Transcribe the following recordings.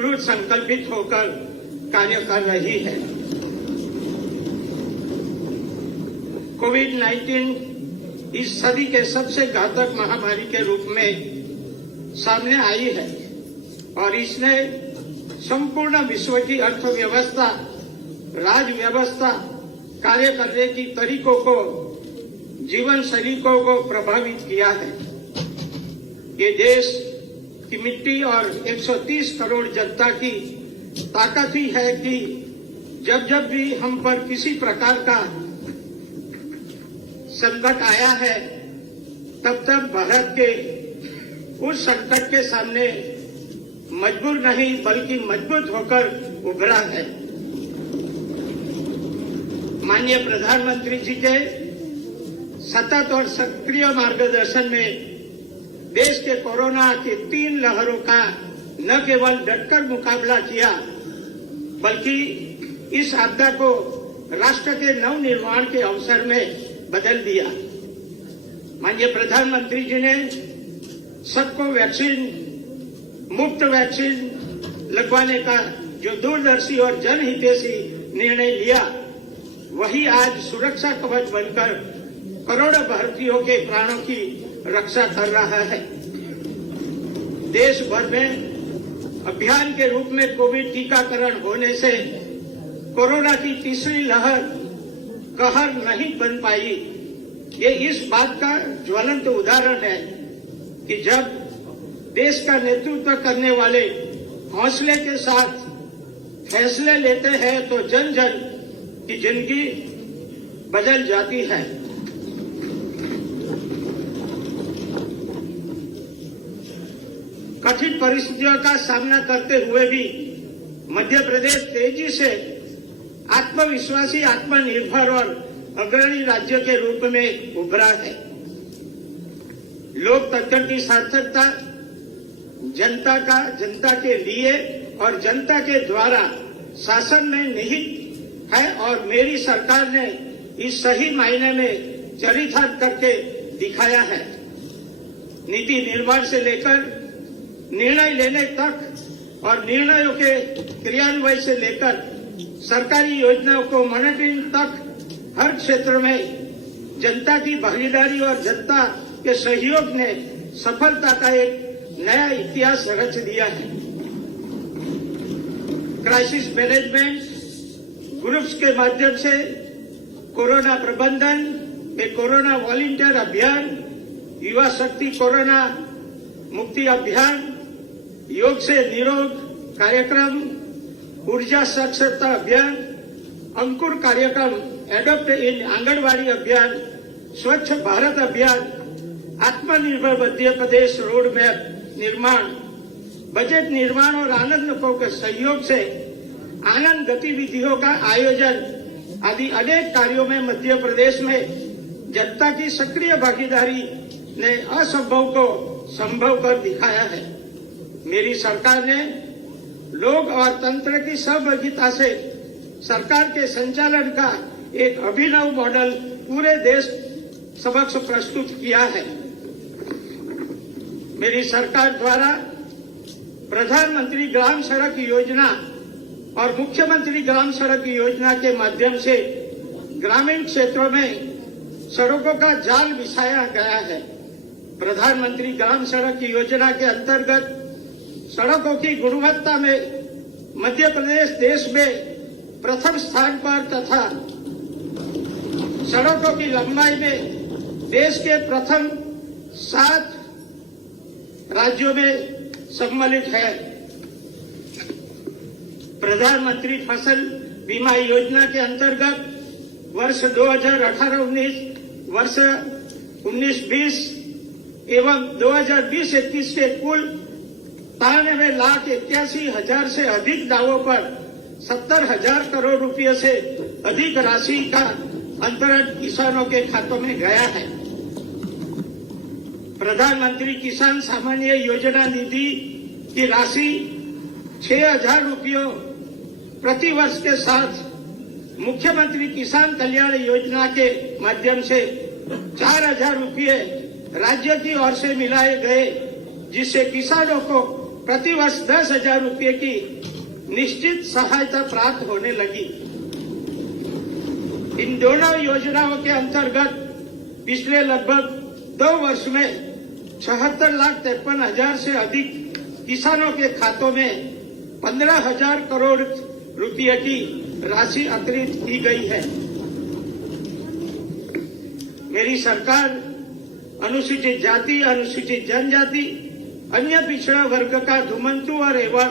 कृत संकल्पित होकर कार्य कर रही है। कोविड-19 इस सदी के सबसे घातक महामारी के रूप में सामने आई है और इसने संपूर्ण विश्व की अर्थव्यवस्था, राज व्यवस्था, कार्य करने की तरीकों को, जीवन शैलियों को प्रभावित किया है। ये देश की मिट्टी और 130 करोड़ जनता की ताकत ही है कि जब जब भी हम पर किसी प्रकार का संकट आया है, तब तब भारत के उस संकट के सामने मजबूर नहीं बल्कि मजबूत होकर उभरा है। माननीय प्रधानमंत्री जी के सतत और सक्रिय मार्गदर्शन में देश के कोरोना के 3 लहरों का न केवल डटकर मुकाबला किया, बल्कि इस आपदा को राष्ट्र के नवनिर्माण के अवसर में बदल दिया। माननीय प्रधानमंत्री जी ने सबको मुफ्त वैक्सीन लगवाने का जो दूरदर्शी और जनहितैषी निर्णय लिया, वही आज सुरक्षा कवच बनकर करोड़ों भारतीयों के प्राणों की रक्षा कर रहा है। देश भर में अभियान के रूप में कोविड टीकाकरण होने से कोरोना की तीसरी लहर कहर नहीं बन पाई। ये इस बात का ज्वलंत उदाहरण है कि जब देश का नेतृत्व करने वाले हौसले के साथ फैसले लेते हैं तो जन जन की जिंदगी बदल जाती है। कठिन परिस्थितियों का सामना करते हुए भी मध्य प्रदेश तेजी से आत्मविश्वासी, आत्मनिर्भर और अग्रणी राज्य के रूप में उभरा है। लोकतंत्र की सार्थकता जनता के लिए और जनता के द्वारा शासन में निहित है और मेरी सरकार ने इस सही मायने में चरितार्थ करके दिखाया है। नीति निर्माण से लेकर निर्णय लेने तक और निर्णयों के क्रियान्वयन से लेकर सरकारी योजनाओं को मॉनिटरिंग तक हर क्षेत्र में जनता की भागीदारी और जनता के सहयोग ने सफलता का एक नया इतिहास रच दिया है। क्राइसिस मैनेजमेंट ग्रुप्स के माध्यम से कोरोना प्रबंधन, एक कोरोना वॉलंटियर अभियान, युवा शक्ति कोरोना मुक्ति अभियान, योग से निरोग कार्यक्रम, ऊर्जा साक्षरता अभियान, अंकुर कार्यक्रम, एडॉप्ट इन आंगनवाड़ी अभियान, स्वच्छ भारत अभियान, आत्मनिर्भर मध्य प्रदेश रोड मैप निर्माण, बजट निर्माण और आनंद के सहयोग से आनंद गतिविधियों का आयोजन आदि अनेक कार्यों में मध्य प्रदेश में जनता की सक्रिय भागीदारी ने असंभव को संभव कर दिखाया है। मेरी सरकार ने लोग और तंत्र की सहभागिता से सरकार के संचालन का एक अभिनव मॉडल पूरे देश समक्ष प्रस्तुत किया है। मेरी सरकार द्वारा प्रधानमंत्री ग्राम सड़क योजना और मुख्यमंत्री ग्राम सड़क योजना के माध्यम से ग्रामीण क्षेत्रों में सड़कों का जाल बिछाया गया है। प्रधानमंत्री ग्राम सड़क योजना के अंतर्गत सड़कों की गुणवत्ता में मध्य प्रदेश देश में प्रथम स्थान पर तथा सड़कों की लंबाई में देश के प्रथम 7 राज्यों में सम्मिलित है। प्रधानमंत्री फसल बीमा योजना के अंतर्गत वर्ष 2018-19, वर्ष 19-20 एवं 2020-21 के कुल 93,81,000 से अधिक दावों पर 70,000 करोड़ रुपये से अधिक राशि का अंतरण किसानों के खातों में गया है। प्रधानमंत्री किसान सामान्य योजना निधि की राशि 6,000 रुपयों प्रति वर्ष के साथ मुख्यमंत्री किसान कल्याण योजना के माध्यम से 4,000 रुपये राज्य की ओर से मिलाए गए, जिससे किसानों को प्रतिवर्ष 10,000 रुपये की निश्चित सहायता प्राप्त होने लगी। इन दोनों योजनाओं के अंतर्गत पिछले लगभग 2 वर्ष में 76,53,000 से अधिक किसानों के खातों में 15,000 करोड़ रुपये की राशि अंतरित की गई है। मेरी सरकार अनुसूचित जाति, अनुसूचित जनजाति, अन्य पिछड़ा वर्ग का धुमंतु और एवं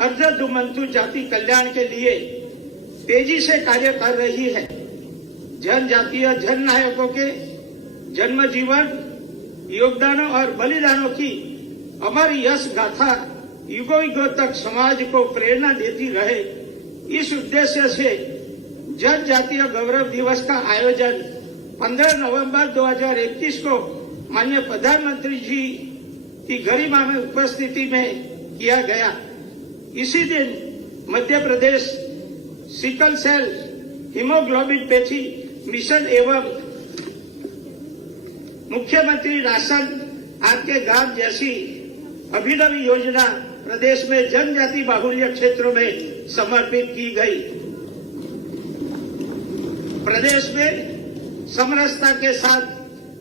अर्ध धुमंतु जाति कल्याण के लिए तेजी से कार्य कर रही है। जनजातीय जननायकों के जन्म जीवन, योगदानों और बलिदानों की अमर यश गाथा युगों युगों तक समाज को प्रेरणा देती रहे, इस उद्देश्य से जनजातीय गौरव दिवस का आयोजन 15 नवंबर 2021 को माननीय प्रधानमंत्री जी की गरिमा में उपस्थिति में किया गया। इसी दिन Madhya Pradesh sickle cell haemoglobinopathy mission एवं मुख्यमंत्री राशन आपके गांव जैसी अभिनव योजना प्रदेश में जनजाति बाहुल्य क्षेत्रों में समर्पित की गई। प्रदेश में समरसता के साथ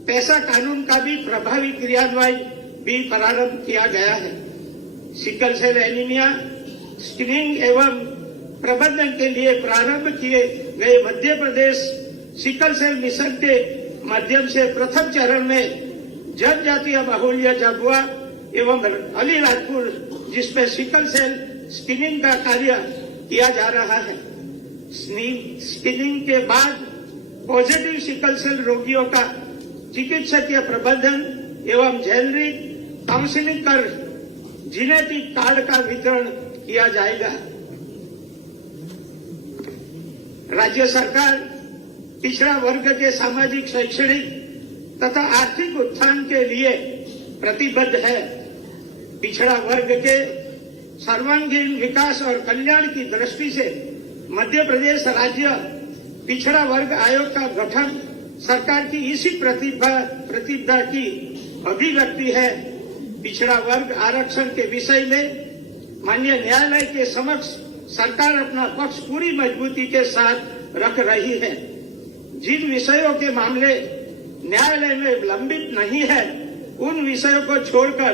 पैसा कानून का भी प्रभावी क्रियान्वयन भी प्रारंभ किया गया है। सिकल सेल एनीमिया स्क्रीनिंग एवं प्रबंधन के लिए प्रारंभ किए गए Madhya Pradesh sickle cell mission के माध्यम से प्रथम चरण में जनजातीय बाहुल्य झाबुआ एवं अलीराजपुर, जिसमें सिकल सेल स्क्रीनिंग का कार्य किया जा रहा है। स्क्रीनिंग के बाद पॉजिटिव सिकल सेल रोगियों का चिकित्सकीय प्रबंधन एवं जेनरिक काउंसलिंग कर जेनेटिक कार्ड का वितरण किया जाएगा। राज्य सरकार पिछड़ा वर्ग के सामाजिक, शैक्षणिक तथा आर्थिक उत्थान के लिए प्रतिबद्ध है। पिछड़ा वर्ग के सर्वांगीण विकास और कल्याण की दृष्टि से मध्य प्रदेश राज्य पिछड़ा वर्ग आयोग का गठन सरकार की इसी प्रतिबद्धता की अभिव्यक्ति है। पिछड़ा वर्ग आरक्षण के विषय में माननीय न्यायालय के समक्ष सरकार अपना पक्ष पूरी मजबूती के साथ रख रही है। जिन विषयों के मामले न्यायालय में लंबित नहीं है, उन विषयों को छोड़कर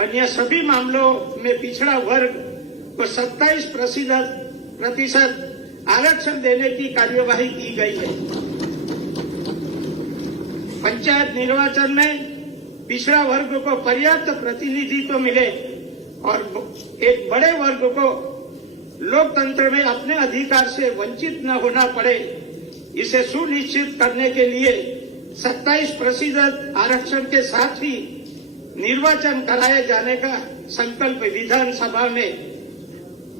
अन्य सभी मामलों में पिछड़ा वर्ग को 27% आरक्षण देने की कार्यवाही की गई है। पंचायत निर्वाचन में पिछड़ा वर्ग को पर्याप्त प्रतिनिधित्व मिले और एक बड़े वर्ग को लोकतंत्र में अपने अधिकार से वंचित न होना पड़े, इसे सुनिश्चित करने के लिए 27% आरक्षण के साथ ही निर्वाचन कराए जाने का संकल्प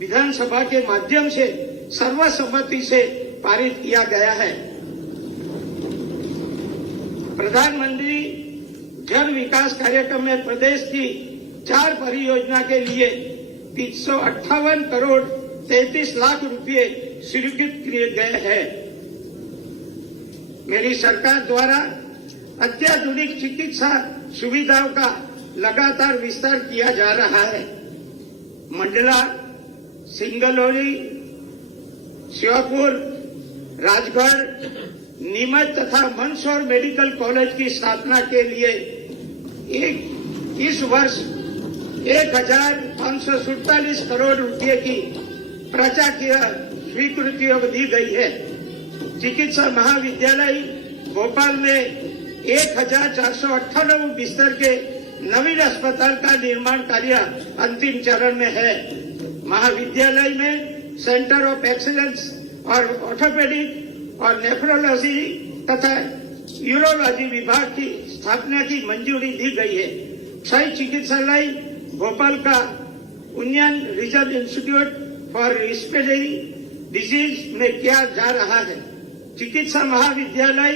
विधानसभा के माध्यम से सर्वसम्मति से पारित किया गया है। प्रधानमंत्री जन विकास कार्यक्रम में प्रदेश की 4 परियोजना के लिए 358 करोड़ 33 लाख रुपए स्वीकृत किए गए हैं। मेरी सरकार द्वारा अत्याधुनिक चिकित्सा सुविधाओं का लगातार विस्तार किया जा रहा है। मंडला, सिंगरौली, श्योपुर, राजगढ़, नीमच तथा मंदसौर मेडिकल कॉलेज की स्थापना के लिए इस वर्ष 1,547 करोड़ रुपए की प्रशासकीय स्वीकृति दी गई है। चिकित्सा महाविद्यालय भोपाल में 1,498 बिस्तर के नवीन अस्पताल का निर्माण कार्य अंतिम चरण में है। महाविद्यालय में सेंटर ऑफ एक्सीलेंस और ऑर्थोपेडिक और नेफ्रोलॉजी तथा यूरोलॉजी विभाग की स्थापना की मंजूरी दी गई है। क्षय चिकित्सालय भोपाल का union regional institute for respiratory disease में किया जा रहा है। चिकित्सा महाविद्यालय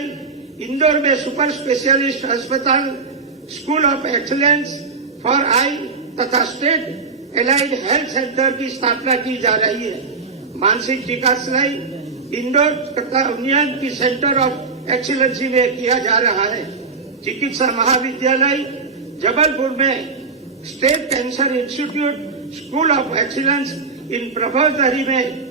इंदौर में सुपर स्पेशलिस्ट अस्पताल, school of excellence for I तथा स्टेट एलाइड हेल्थ सेंटर की स्थापना की जा रही है। मानसिक चिकित्सालय इंदौर तथा यूनियन की सेंटर ऑफ एक्सीलेंसी में किया जा रहा है। चिकित्सा महाविद्यालय जबलपुर में State Cancer Institute School of Excellence इन प्रभावधारी में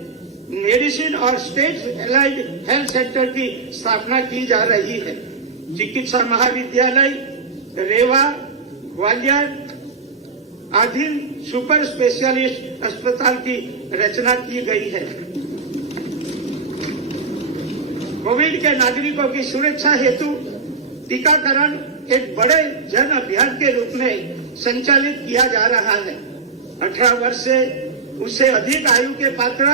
मेडिसिन और स्टेट एलाइड हेल्थ सेंटर की स्थापना की जा रही है। चिकित्सा महाविद्यालय रेवा, ग्वालियर आदि सुपर स्पेशलिस्ट अस्पताल की रचना की गई है। कोविड के नागरिकों की सुरक्षा हेतु टीकाकरण एक बड़े जन अभियान के रूप में संचालित किया जा रहा है। 18 वर्ष से उससे अधिक आयु के पात्र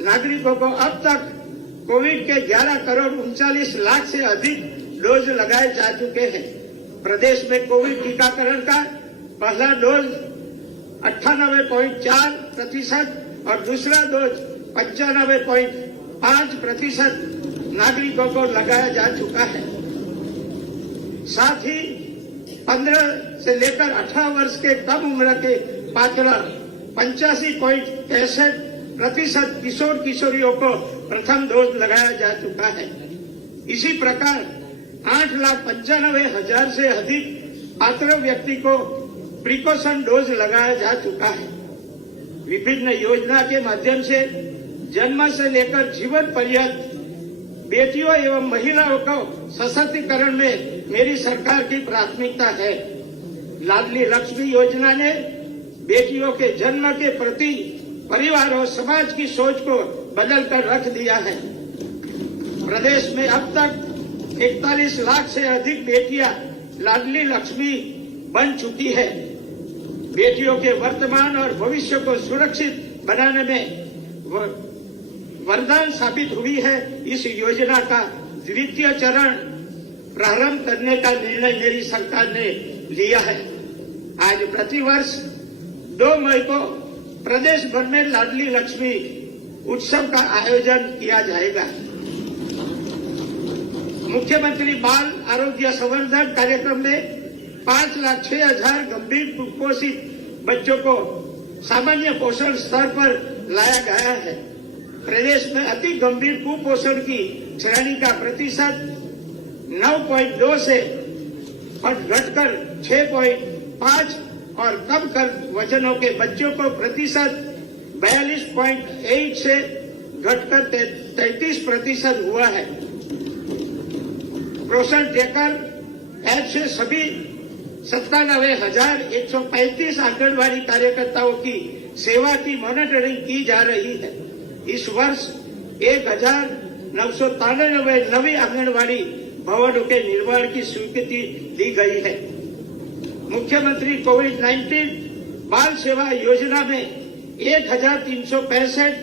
नागरिकों को अब तक कोविड के 11 करोड़ 39 लाख से अधिक डोज लगाए जा चुके हैं। प्रदेश में कोविड टीकाकरण का पहला डोज 98.4% और दूसरा डोज 95.5% नागरिकों को लगाया जा चुका है। साथ ही 15 से लेकर 18 वर्ष के कम उम्र के पात्र 85.63% किशोर किशोरियों को प्रथम डोज लगाया जा चुका है। इसी प्रकार 8,95,000 से अधिक पात्र व्यक्ति को प्रिकॉशन डोज लगाया जा चुका है। विभिन्न योजना के माध्यम से जन्म से लेकर जीवन पर्यंत बेटियों एवं महिलाओं को सशक्तिकरण में मेरी सरकार की प्राथमिकता है। लाडली लक्ष्मी योजना ने बेटियों के जन्म के प्रति परिवार और समाज की सोच को बदलकर रख दिया है। प्रदेश में अब तक 41 लाख से अधिक बेटियां लाडली लक्ष्मी बन चुकी है। बेटियों के वर्तमान और भविष्य को सुरक्षित बनाने में वरदान साबित हुई है। इस योजना का द्वितीय चरण प्रारंभ करने का निर्णय मेरी सरकार ने लिया है। आज प्रतिवर्ष 2 मई को प्रदेश भर में लाडली लक्ष्मी उत्सव का आयोजन किया जाएगा। मुख्यमंत्री बाल आरोग्य संवर्धन कार्यक्रम में 5,06,000 गंभीर कुपोषित बच्चों को सामान्य पोषण स्तर पर लाया गया है। प्रदेश में अति गंभीर कुपोषण की श्रेणी का प्रतिशत 9.2 से घटकर 6.5 और कम कर वजनों के बच्चों को प्रतिशत 42.8 से घटकर 33% हुआ है। पोषण ट्रैकर ऐप से सभी 97,135 आंगनबाड़ी कार्यकर्ताओं की सेवा की मॉनिटरिंग की जा रही है। इस वर्ष 1,993 नवी आंगनबाड़ी भवनों के निर्माण की स्वीकृति दी गई है। मुख्यमंत्री कोविड-19 बाल सेवा योजना में 1,365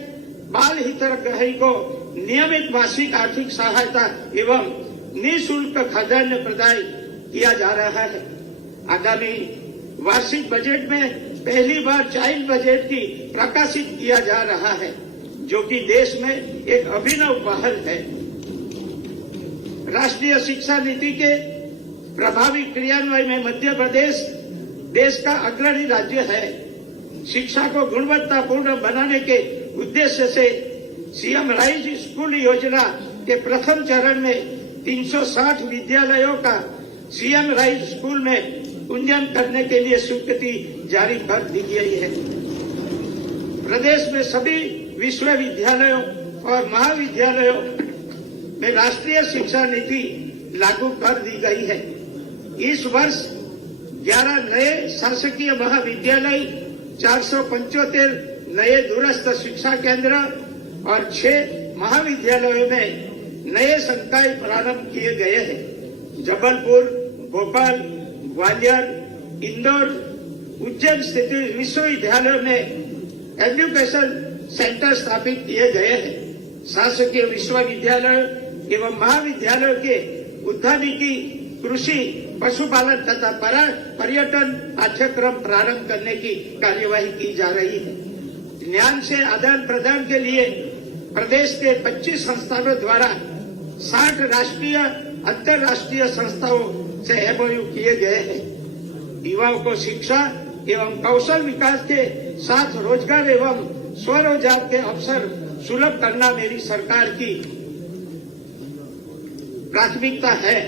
बाल हितग्राही को नियमित मासिक आर्थिक सहायता एवं निःशुल्क खाद्यान्न प्रदान किया जा रहा है। आगामी वार्षिक बजट में पहली बार चाइल्ड बजट की प्रकाशित किया जा रहा है, जो कि देश में एक अभिनव पहल है। राष्ट्रीय शिक्षा नीति के प्रभावी क्रियान्वयन में मध्य प्रदेश देश का अग्रणी राज्य है। शिक्षा को गुणवत्तापूर्ण बनाने के उद्देश्य से सीएम राइज स्कूल योजना के प्रथम चरण में 360 विद्यालयों का सीएम राइज स्कूल में उन्नयन करने के लिए स्वीकृति जारी कर दी गई है। प्रदेश में सभी विश्वविद्यालयों और महाविद्यालयों में राष्ट्रीय शिक्षा नीति लागू कर दी गई है। इस वर्ष 11 नए शासकीय महाविद्यालय, 475 नए दूरस्थ शिक्षा केंद्र और 6 महाविद्यालयों में नए संकाय प्रारंभ किए गए हैं। जबलपुर, भोपाल, ग्वालियर, इंदौर, उज्जैन स्थित विश्वविद्यालयों में एजुकेशन सेंटर स्थापित किए गए हैं। शासकीय विश्वविद्यालय एवं महाविद्यालयों के उद्यानिकी, कृषि, पशुपालन तथा पर्यटन पाठ्यक्रम प्रारंभ करने की कार्यवाही की जा रही है। ज्ञान से आदान प्रदान के लिए प्रदेश के 25 संस्थानों द्वारा 60 राष्ट्रीय अंतर्राष्ट्रीय संस्थाओं से एमओयू किए गए हैं। युवाओं को शिक्षा एवं कौशल विकास के साथ रोजगार एवं स्वरोजगार के अवसर सुलभ करना मेरी सरकार की प्राथमिकता है।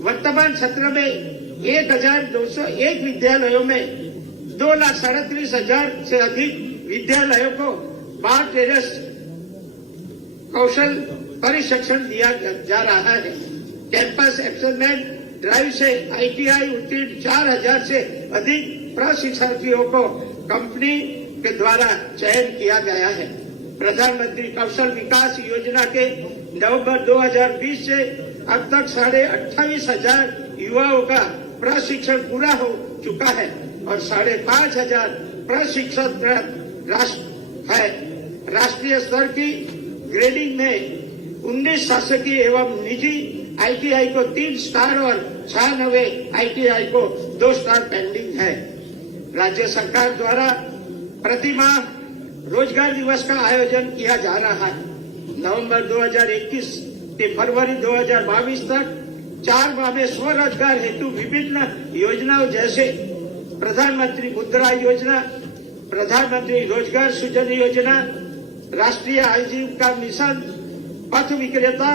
वर्तमान सत्र में 1,201 विद्यालयों में 2,37,000 से अधिक विद्यालयों को बाढ़ टेरेस कौशल परिशिक्षण दिया जा रहा है। कैंपस एक्सलेंस ड्राइव से ITI उत्तीर्ण 4,000 से अधिक प्रशिक्षार्थियों को कंपनी के द्वारा चयन किया गया है। प्रधानमंत्री कौशल विकास योजना के नवंबर 2020 से अब तक 28,500 युवाओं का प्रशिक्षण पूरा हो चुका है और 5,500 प्रशिक्षण है। राष्ट्रीय स्तर की ग्रेडिंग में 19 शासकीय एवं निजी ITI को 3 स्टार और 96 ITI को 2 स्टार पेंडिंग है। राज्य सरकार द्वारा प्रतिमाह रोजगार दिवस का आयोजन किया जा रहा है। नवंबर 2021 से फरवरी 2022 तक 4 माह में स्वरोजगार हेतु विभिन्न योजनाओं जैसे प्रधानमंत्री मुद्रा योजना, प्रधानमंत्री रोजगार सृजन योजना, राष्ट्रीय आजीविका मिशन, पथ विक्रेता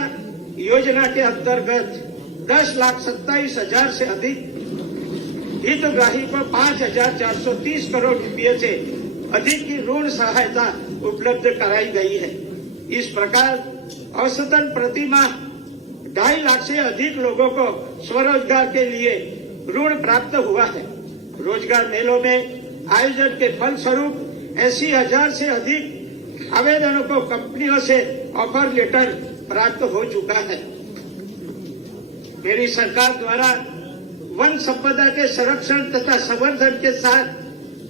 योजना के अंतर्गत 10,27,000 से अधिक हितग्राही को 5,430 करोड़ रुपये से अधिक की ऋण सहायता उपलब्ध कराई गई है। इस प्रकार औसतन प्रति माह 2.5 लाख से अधिक लोगों को स्वरोजगार के लिए ऋण प्राप्त हुआ है। रोजगार मेलों में आयोजन के फलस्वरूप 80,000 से अधिक आवेदनों को कंपनियों से ऑफर लेटर प्राप्त हो चुका है। मेरी सरकार द्वारा वन संपदा के संरक्षण तथा संवर्धन के साथ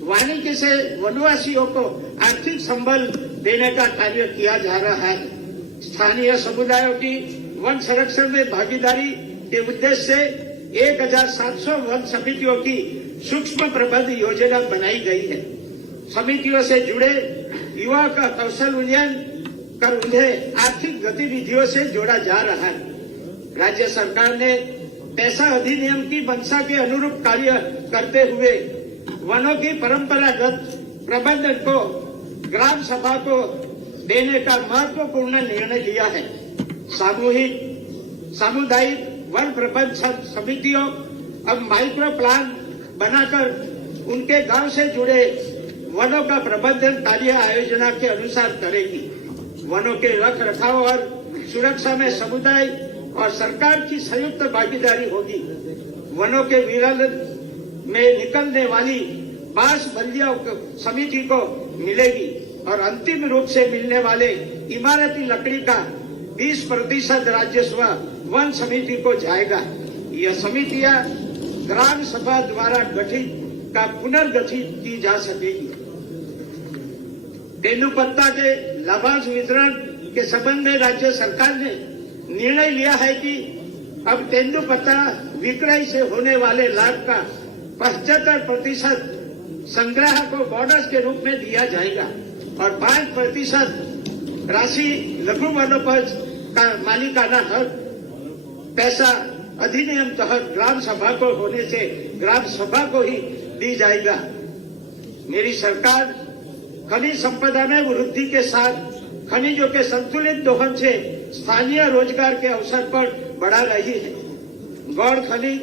वानिकी से वनवासियों को आर्थिक संबल देने का कार्य किया जा रहा है। स्थानीय समुदायों की वन संरक्षण में भागीदारी के उद्देश्य से 1,700 वन समितियों की सूक्ष्म प्रबंध योजना बनाई गई है। समितियों से जुड़े युवाओं का कौशल उन्नयन कर उन्हें आर्थिक गतिविधियों से जोड़ा जा रहा है। राज्य सरकार ने पैसा अधिनियम की मंशा के अनुरूप कार्य करते हुए वनों की परंपरागत प्रबंधन को ग्राम सभा को देने का महत्वपूर्ण निर्णय लिया है। सामुदायिक वन प्रबंधन समितियों अब माइक्रो प्लान बनाकर उनके गांव से जुड़े वनों का प्रबंधन कार्य आयोजना के अनुसार करेगी। वनों के रख रखाव और सुरक्षा में समुदाय और सरकार की संयुक्त भागीदारी होगी। वनों के विरल में निकलने वाली बांस बल्लियों समिति को मिलेगी और अंतिम रूप से मिलने वाले इमारती लकड़ी का 20% राजस्व वन समिति को जाएगा। यह समितियां ग्राम सभा द्वारा गठित का पुनर्गठित की जा सकेगी। तेंदुपत्ता के लाभांश वितरण के संबंध में राज्य सरकार ने निर्णय लिया है कि अब तेंदुपत्ता विक्रय से होने वाले लाभ का 75% संग्रह को बोनस के रूप में दिया जाएगा और 5% राशि लघु वनोपज का मालिकाना हक पैसा अधिनियम तहत ग्राम सभा को होने से ग्राम सभा को ही दी जाएगा। मेरी सरकार खनिज संपदा में वृद्धि के साथ खनिजों के संतुलित दोहन से स्थानीय रोजगार के अवसर पर बढ़ा रही है। गौण खनिज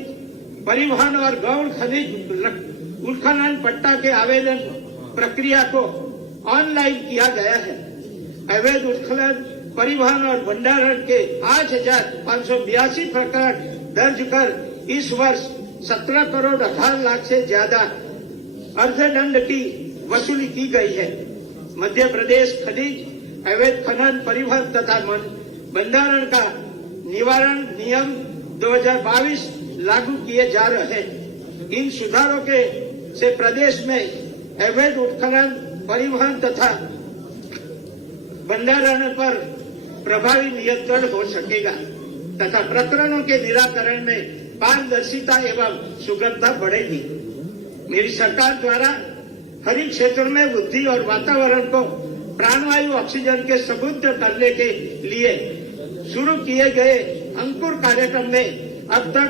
परिवहन और गौण खनिज उत्खनन पट्टा के आवेदन प्रक्रिया को ऑनलाइन किया गया है। अवैध उत्खनन परिवहन और भंडारण के 8,582 प्रकरण दर्ज कर इस वर्ष 17 करोड़ 18 लाख से ज्यादा अर्थदंड की वसूली की गई है। मध्य प्रदेश खनिज अवैध खनन परिवहन तथा भंडारण का निवारण नियम 2022 लागू किए जा रहे हैं। इन सुधारों के से प्रदेश में अवैध उत्खनन परिवहन तथा भंडारण पर प्रभावी नियंत्रण हो सकेगा तथा प्रकरणों के निराकरण में पारदर्शिता एवं सुगमता बढ़ेगी। मेरी सरकार द्वारा हरित क्षेत्र में वृद्धि और वातावरण को प्राणवायु ऑक्सीजन के समृद्ध करने के लिए शुरू किए गए अंकुर कार्यक्रम में अब तक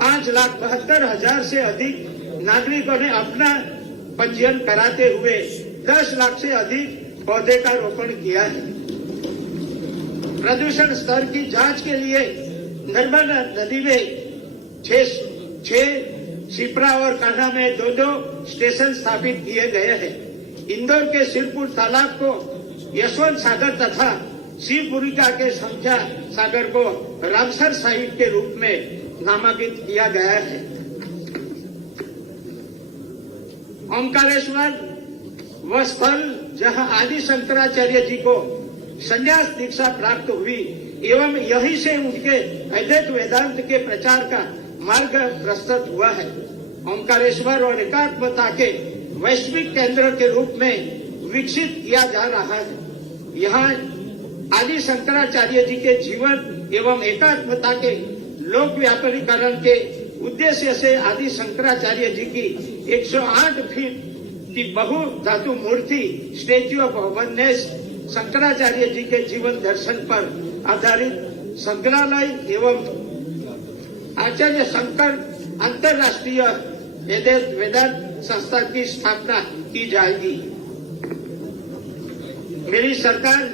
5,72,000 से अधिक नागरिकों ने अपना पंजीयन कराते हुए 10 लाख से अधिक पौधे का रोपण किया है। प्रदूषण स्तर की जांच के लिए नर्मदा नदी में 6 शिप्रा और कान्हा में 2-2 स्टेशन स्थापित किए गए हैं। इंदौर के सिरपुर तालाब को यशवंत सागर तथा शिवपुरिका के संख्या सागर को रामसर साइट के रूप में नामांकित किया गया है। ओंकारेश्वर वह स्थल जहां आदि शंकराचार्य जी को संन्यास दीक्षा प्राप्त हुई एवं यहीं से उनके अद्वैत वेदांत के प्रचार का मार्ग प्रस्तुत हुआ है। ओंकारेश्वर और एकात्मता के वैश्विक केंद्र के रूप में विकसित किया जा रहा है। यहाँ आदि शंकराचार्य जी के जीवन एवं एकात्मता के लोक व्यापारीकरण के उद्देश्य से आदि शंकराचार्य जी की 108 फीट की बहु धातु मूर्ति statue of oneness Shankaracharya ji के जीवन दर्शन पर आधारित संग्रहालय एवं आचार्य शंकर अंतर्राष्ट्रीय वेदांत संस्था की स्थापना की जाएगी। मेरी सरकार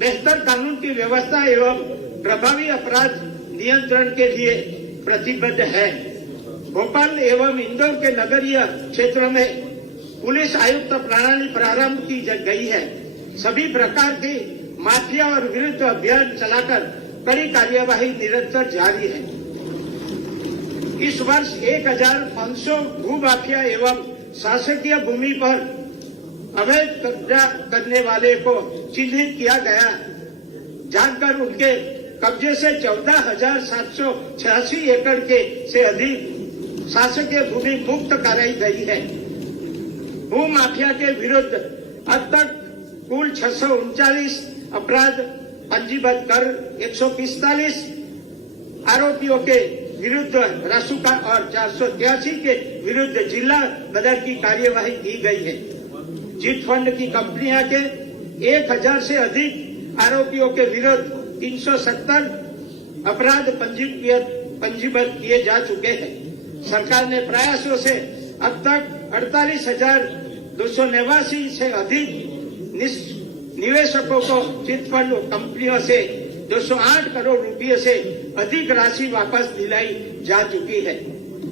बेहतर कानून की व्यवस्था एवं प्रभावी अपराध नियंत्रण के लिए प्रतिबद्ध है। भोपाल एवं इंदौर के नगरीय क्षेत्रों में पुलिस आयुक्त प्रणाली प्रारंभ की गई है। सभी प्रकार के माफिया और विरुद्ध अभियान चलाकर कड़ी कार्यवाही निरंतर जारी है। इस वर्ष 1500 भू माफिया एवं शासकीय भूमि पर अवैध कब्जा करने वाले को चिन्हित किया गया, जानकर उनके कब्जे से 14,786 एकड़ के से अधिक शासकीय भूमि मुक्त कराई गई है। भू माफिया के विरुद्ध अब तक कुल 639 अपराध पंजीबद्ध कर 145 आरोपियों के विरुद्ध रासुका और 483 के विरुद्ध जिला बदर की कार्यवाही की गई है। चिट फंड की कंपनियां के 1000 से अधिक आरोपियों के विरुद्ध 370 अपराध पंजीबद्ध किए जा चुके हैं। सरकार ने प्रयासों से अब तक 48,289 से अधिक निवेशकों को चिट फंड कंपनियों से 208 करोड़ रुपये से अधिक राशि वापस दिलाई जा चुकी है।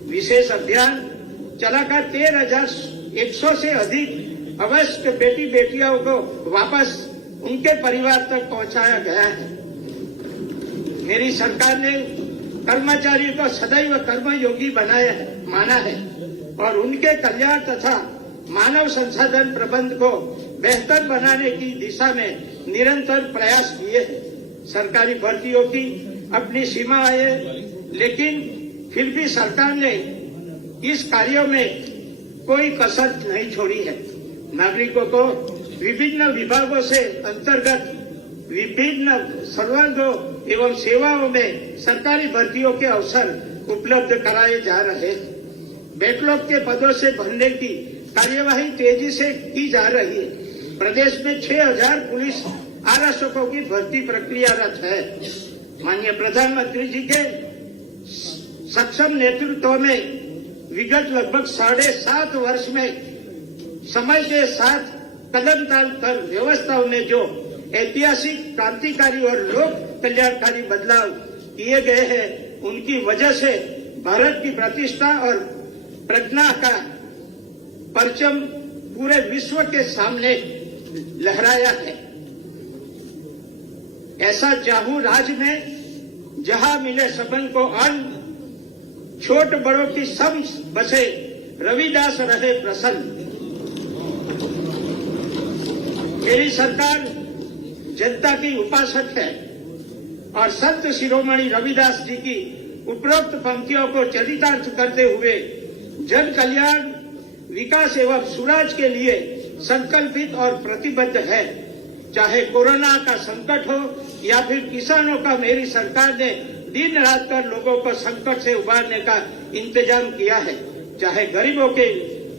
विशेष अभियान चलाकर 13,100 से अधिक अवैध बेटी बेटियों को वापस उनके परिवार तक पहुंचाया गया है। मेरी सरकार ने कर्मचारियों को सदैव कर्मयोगी माना है और उनके कल्याण तथा मानव संसाधन प्रबंध को बेहतर बनाने की दिशा में निरंतर प्रयास किए हैं। सरकारी भर्तियों की अपनी सीमाएं है, लेकिन फिर भी सरकार ने इस कार्यों में कोई कसर नहीं छोड़ी है। नागरिकों को विभिन्न विभागों से अंतर्गत विभिन्न सर्वांगों एवं सेवाओं में सरकारी भर्तियों के अवसर उपलब्ध कराए जा रहे हैं। बैकलॉग के पदों से भरने की कार्यवाही तेजी से की जा रही है। प्रदेश में 6,000 पुलिस आरक्षकों की भर्ती प्रक्रियारत है। माननीय प्रधानमंत्री जी के सक्षम नेतृत्व में विगत लगभग 7.5 वर्ष में समय के साथ कदम डालकर व्यवस्थाओं में जो ऐतिहासिक क्रांतिकारी और लोक कल्याणकारी बदलाव किए गए हैं, उनकी वजह से भारत की प्रतिष्ठा और प्रज्ञा का परचम पूरे विश्व के सामने लहराया है। ऐसा चाहूं राज्य में जहां मिले सबन को अन्न, छोट बड़ों की सम बसे, रविदास रहे प्रसन्न। मेरी सरकार जनता की उपासक है और संत शिरोमणि रविदास जी की उपरोक्त पंक्तियों को चरितार्थ करते हुए जन कल्याण, विकास एवं सुराज के लिए संकल्पित और प्रतिबद्ध है। चाहे कोरोना का संकट हो या फिर किसानों का, मेरी सरकार ने दिन रात कर लोगों को संकट से उबारने का इंतजाम किया है। चाहे गरीबों के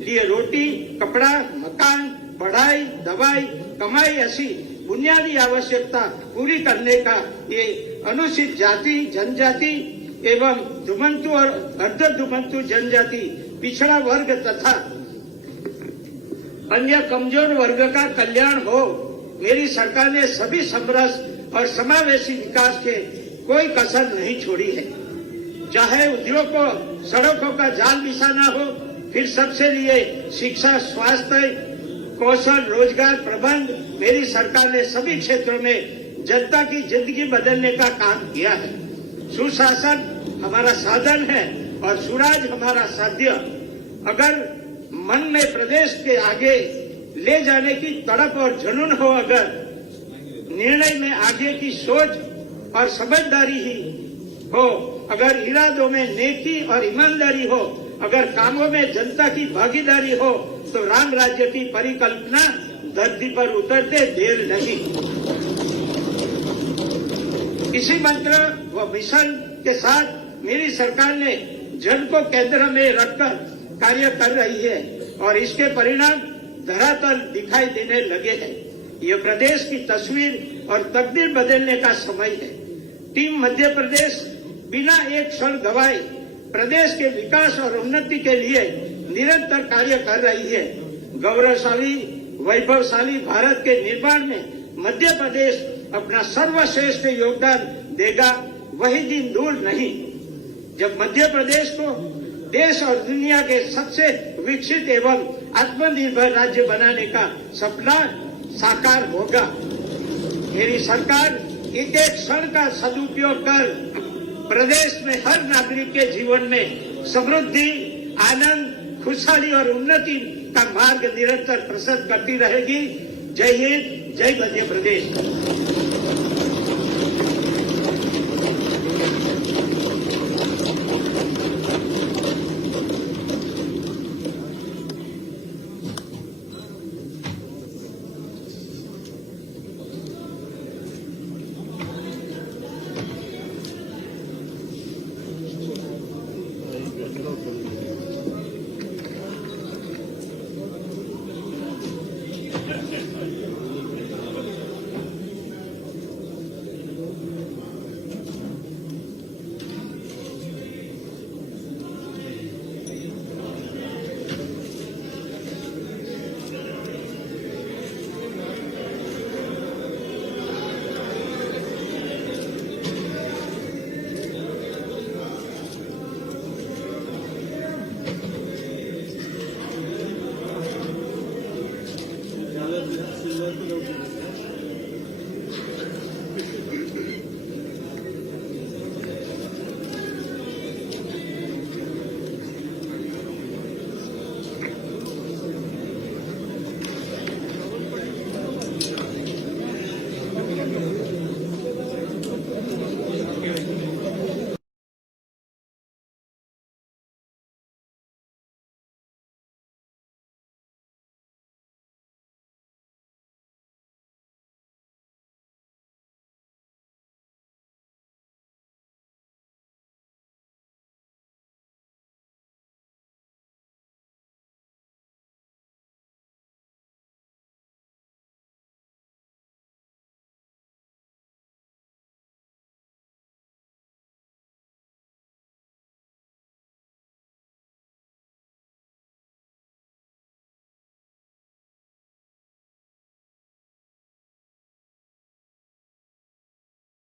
लिए रोटी, कपड़ा, मकान, पढ़ाई, दवाई, कमाई ऐसी बुनियादी आवश्यकता पूरी करने का ये अनुसूचित जाति, जनजाति एवं धुमंतु और अर्धधुमंतु जनजाति, पिछड़ा वर्ग तथा अन्य कमजोर वर्ग का कल्याण हो। मेरी सरकार ने सभी समरस और समावेशी विकास के कोई कसर नहीं छोड़ी है। चाहे उद्योग को सड़कों का जाल बिछाना हो, फिर सबसे लिए शिक्षा, स्वास्थ्य, कौशल, रोजगार, प्रबंध, मेरी सरकार ने सभी क्षेत्रों में जनता की जिंदगी बदलने का काम किया है। सुशासन हमारा साधन है और सुराज हमारा साध्य। अगर मन में प्रदेश के आगे ले जाने की तड़प और जुनून हो, अगर निर्णय में आगे की सोच और समझदारी ही हो, अगर इरादों में नेकी और ईमानदारी हो, अगर कामों में जनता की भागीदारी हो, तो राम राज्य की परिकल्पना धरती पर उतरते देर नहीं। इसी मंत्र व मिशन के साथ मेरी सरकार ने जन को केंद्र में रखकर कार्य कर रही है और इसके परिणाम धरातल दिखाई देने लगे हैं। ये प्रदेश की तस्वीर और तकदीर बदलने का समय है। टीम मध्य प्रदेश बिना एक क्षण गवाए प्रदेश के विकास और उन्नति के लिए निरंतर कार्य कर रही है। गौरवशाली, वैभवशाली भारत के निर्माण में मध्य प्रदेश अपना सर्वश्रेष्ठ योगदान देगा। वही दिन दूर नहीं जब मध्य प्रदेश को देश और दुनिया के सबसे विकसित एवं आत्मनिर्भर राज्य बनाने का सपना साकार होगा। मेरी सरकार एक एक क्षण का सदुपयोग कर प्रदेश में हर नागरिक के जीवन में समृद्धि, आनंद, खुशहाली और उन्नति का मार्ग निरंतर प्रशस्त करती रहेगी। जय हिंद, जय मध्य प्रदेश।